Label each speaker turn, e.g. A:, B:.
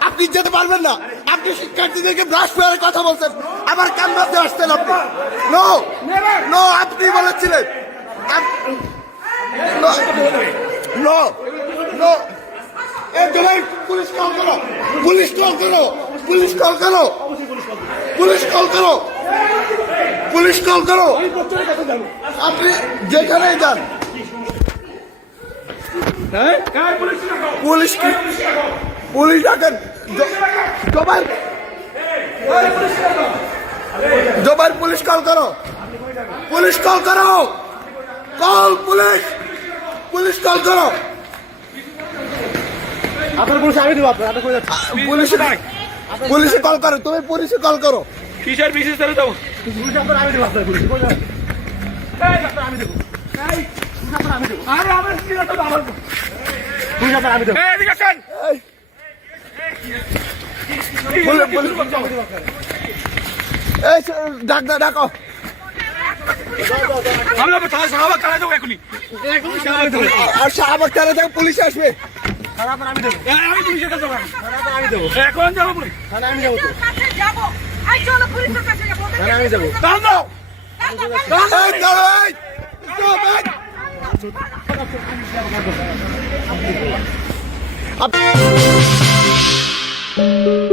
A: আপনি যেতে পারবেন না। আপনি শিক্ষার্থীদেরকে ব্রাশ করে কথা বলছেন। আবার ক্যাম্পাসে আসছেন আপনি। আপনি বলেছিলেন। Police call police police police call police আপনি যেখানেই যান পুলিশ কি? পুলিশ ডাকেন জবাই জবাই পুলিশ কল করো। পুলিশ কল করো। Call police. পুলিশ কল করো।
B: আপনার পুলিশ আমি দেবো আপনার যাচ্ছে
A: পুলিশে পুলিশে কল করো তুমি পুলিশে কল করো।
C: কিসের বিশেষ তাহলে তো?
B: পুলিশ আপনার আমি দেবো আপনার পুলিশ। আমি দেবো।
A: ডাক ডাক ডাকো
C: আমরা তাহলে সাহাবা কারা দেবো এখনই।
A: আর শাহবাগ তারা থেকে পুলিশ আসবে।
B: আমি দেবো।
C: এই, আমি পুলিশের কাছে যাব।
B: আমি দেবো।
C: এখন যাব পুলিশ।
B: আমি যাব। তো
D: কাছে যাব। এই চলো পুলিশের কাছে যাব।
B: থানা আমি যাব।
A: দাঁড়াও, Thank